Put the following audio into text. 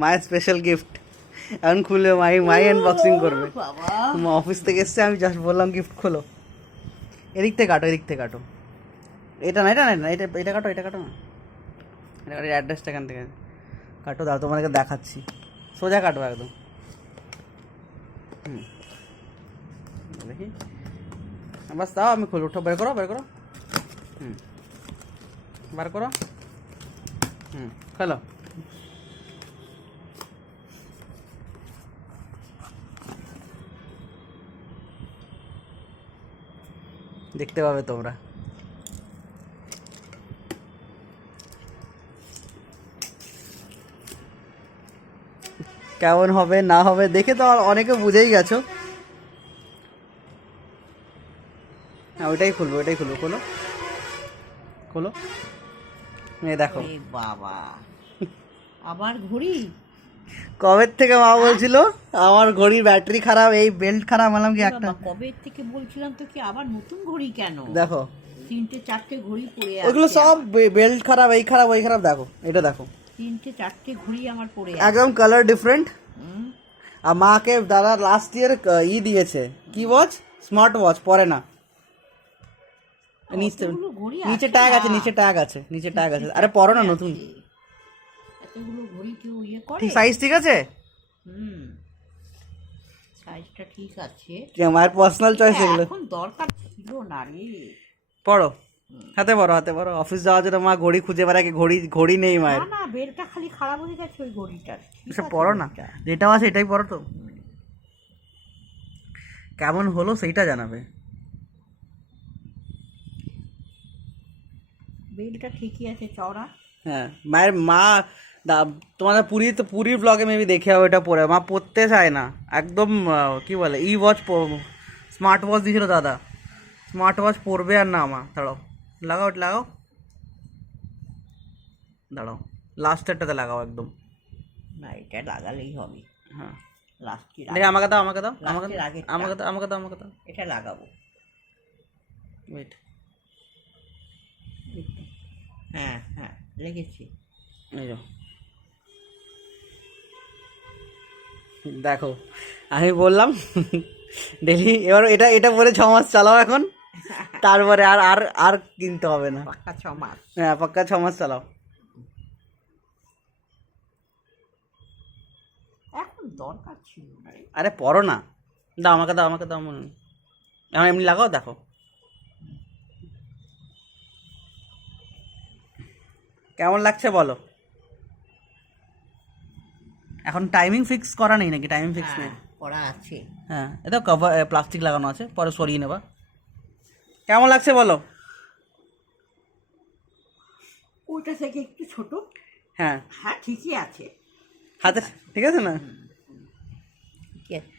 মায়ের special gift এখন খুলে মাই আনবক্সিং করবে। মা অফিস থেকে এসছে, আমি জাস্ট বললাম গিফট খোলো। এদিক থেকে কাটো, এদিক থেকে কাটো। এটা না, এটা না, এটা এটা কাটো, এটা কাটো না, এটা কাটো, অ্যাড্রেসটা এখান থেকে কাটো। দাও তোমাদেরকে দেখাচ্ছি, সোজা কাটো একদম। দেখি বাস, দাও আমি খুলে উঠো। বের করো, বের করো। বার করো। খেলো। দেখতে পাবে তোমরা। কেমন হবে না হবে দেখে তো অনেকে বুঝেই গেছো। হ্যাঁ, ওইটাই খুলবো, ওইটাই খুলবো। খোলো, খোলো। এই দেখো বাবা, আবার ঘড়ি। কবে থেকে মা বলছিল আমার ঘড়ির ব্যাটারি খারাপ, এই বেল্ট খারাপ। বললাম কি একটা, কবে থেকে বলছিলাম তো কি আবার নতুন ঘড়ি কেন? দেখো 3-4টে ঘড়ি পড়ে আছে। ওগুলো সব বেল্ট খারাপ, এই খারাপ, ওই খারাপ। দেখো এটা, দেখো 3-4টে ঘড়ি আমার পড়ে আছে। একদম কালার ডিফারেন্ট। আর মাকে দাদা লাস্ট ইয়ার দিয়েছে, কি ওয়াচ, স্মার্ট ওয়াচ, পরে না। নিচে নিচে ট্যাগ আছে, নিচে ট্যাগ আছে, নিচে ট্যাগ আছে। আরে পরো না, নতুন। এতগুলো ঘড়ি কেউ ইয়ে করে? ঠিক সাইজ ঠিক আছে, সাইজটা ঠিক আছে। মায়ের পার্সোনাল চয়েস এগুলো। এখন দরকার ছিল না রে। পড়ো, হাতে পড়ো, হাতে পড়ো। অফিস যাওয়ার জন্য মা ঘড়ি খুঁজে বেড়ায়, ঘড়ি ঘড়ি নেই মায়ের। না না, বেলটা খালি খারাপ হয়ে গেছে ওই ঘড়িটার। সব পড়ো না, যেটাও আছে এটাই পড়ো তো। কেমন হলো সেইটা জানাবে। বেলটা ঠিকই আছে, চওড়া। হ্যাঁ, মায়ের তোমাদের পুরীর ব্লগে মেবি দেখে হবে এটা পরে। মা পড়তে চায় না একদম। কি বলে, ওয়াচ, স্মার্ট ওয়াচ দিয়েছিল দাদা। স্মার্ট ওয়াচ পরবে আর না মা। দাঁড়াও, লাগাও, এটা লাগাও, দাঁড়াও, লাস্টেরটাতে লাগাও একদম। না, এটা লাগালেই হবে। হ্যাঁ, লাস্টে দেখে আমাকে দাও, আমাকে দাও, আমাকে লাস্টের আগে আমাকে দাও, আমাকে দাও, আমাকে দাও। এটা লাগাবো। ওয়েট, হ্যাঁ হ্যাঁ, লেগেছে। এই যাও, দেখো আমি বললাম ডেলি। এবার এটা এটা পরে 6 মাস চালাও এখন, তারপরে আর আর আর কিনতে হবে না। পাক্কা 6 মাস। হ্যাঁ, পাক্কা 6 মাস চালাও। এখন দরকার ছিল না রে। আরে পড়ো না, দাও আমাকে দাও, আমাকে দাও। এখন এমনি লাগাও, দেখো কেমন লাগছে বলো। এখন টাইমিং ফিক্স করা নেই নাকি? টাইমিং ফিক্স নেই, করা আছে। হ্যাঁ। এটা কভার প্লাস্টিক লাগানো আছে, পরে সরিয়ে নেবা। কেমন লাগছে বলো। ওইটা থেকে একটু ছোট। হ্যাঁ হ্যাঁ, ঠিকই আছে। হাতে ঠিক আছে না? ঠিক আছে।